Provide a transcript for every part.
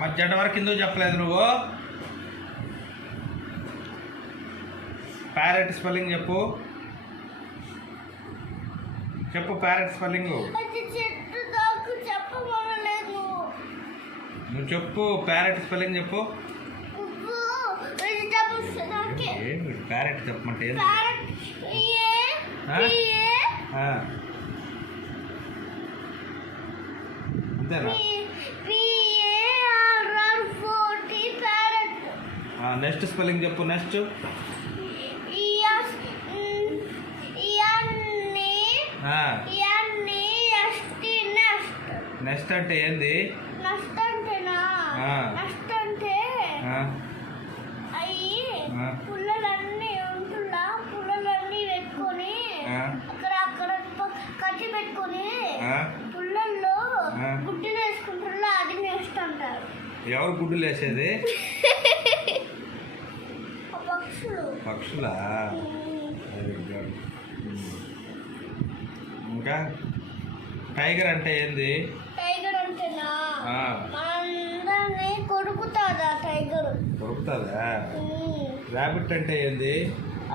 మధ్యాహ్న వరకు ఎందుకు చెప్పలేదు నువ్వు? ప్యారెట్ స్పెల్లింగ్ చెప్పు. చెప్పు ప్యారెట్ స్పెల్లింగ్. నువ్వు చెప్పు ప్యారెట్ స్పెల్లింగ్ చెప్పు. ప్యారెట్ చెప్పమంటే అంతేనా? నెక్స్ట్ స్పెల్లింగ్ చెప్పు. నెక్స్ట్ నెక్స్ట్ అంటే ఏంది? నెక్స్ట్ అంటేనా? నెక్స్ట్ అంటే అవి పుల్లలన్నీ ఉంటుందా, పుల్లలన్నీ పెట్టుకొని అక్కడ అక్కడ కట్టి పెట్టుకొని పుల్లల్లో గుడ్డులు వేసుకుంటున్నా, అది నెక్స్ట్ అంటారు. ఎవరు గుడ్డులు వేసేది? పక్షులు. పక్షులా? Very good. ఇంకా టైగర్ అంటే ఏంది? టైగర్ అంటేనా మనందరినీ కొరుకుతాదా టైగర్? కొరుకుతాదా? ర్యాబిట్ అంటే ఏంది?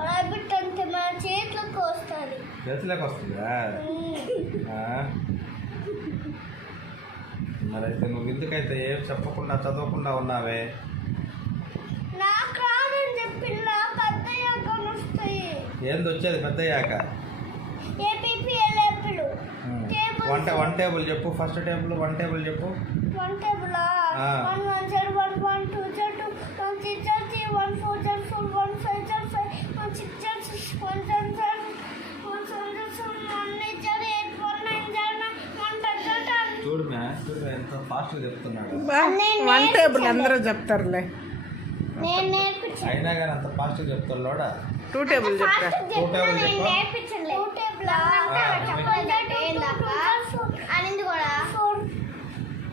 ర్యాబిట్ అంటే మన చేతిలోకి వస్తుంది. చేతిలోకి వస్తుందా? మరైతే నువ్వు ఎందుకైతే ఏం చెప్పకుండా చదవకుండా ఉన్నావే? నాకు రాదని చెప్పిందా? పెద్దయ్యాక వస్తాయి. ఏంది వచ్చేది పెద్దయ్యాక? వన్ టేబుల్ చెప్పు. ఫస్ట్ టేబుల్ వన్ టేబుల్ చెప్పు. One table 1 1 0 1 1 2 0 2 1 3 0 3 1 4 0 4 1 5 0 5 1 6 0 6 1 0 7 1 7 0 1 8 0 8 1 9 0 1 10 10. చూడు చూడు ఎంత ఫాస్ట్గా చెప్తున్నాడు. వన్ టేబుల్ అందరూ చెప్తారులే. నేను నేర్పించాను. అయినా కానీ అంత ఫాస్ట్గా చెప్తాడు. 2 టేబుల్ చెప్తా. 2 టేబుల్ చెప్పు. నేర్పించలే. 2 టేబుల్ చెప్పండి ఏందాక అనింది కూడా 4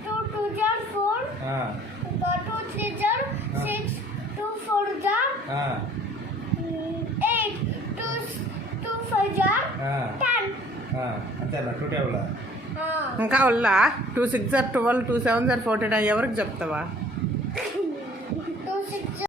2 2 0 4 2 3 0 6 2 4 0 8 2 5 0 10. అంతేనా? 2 టేబుల్. ఇంకా వల్ల 2 6 12 2 7 14 ఎవరికి చెప్తావా?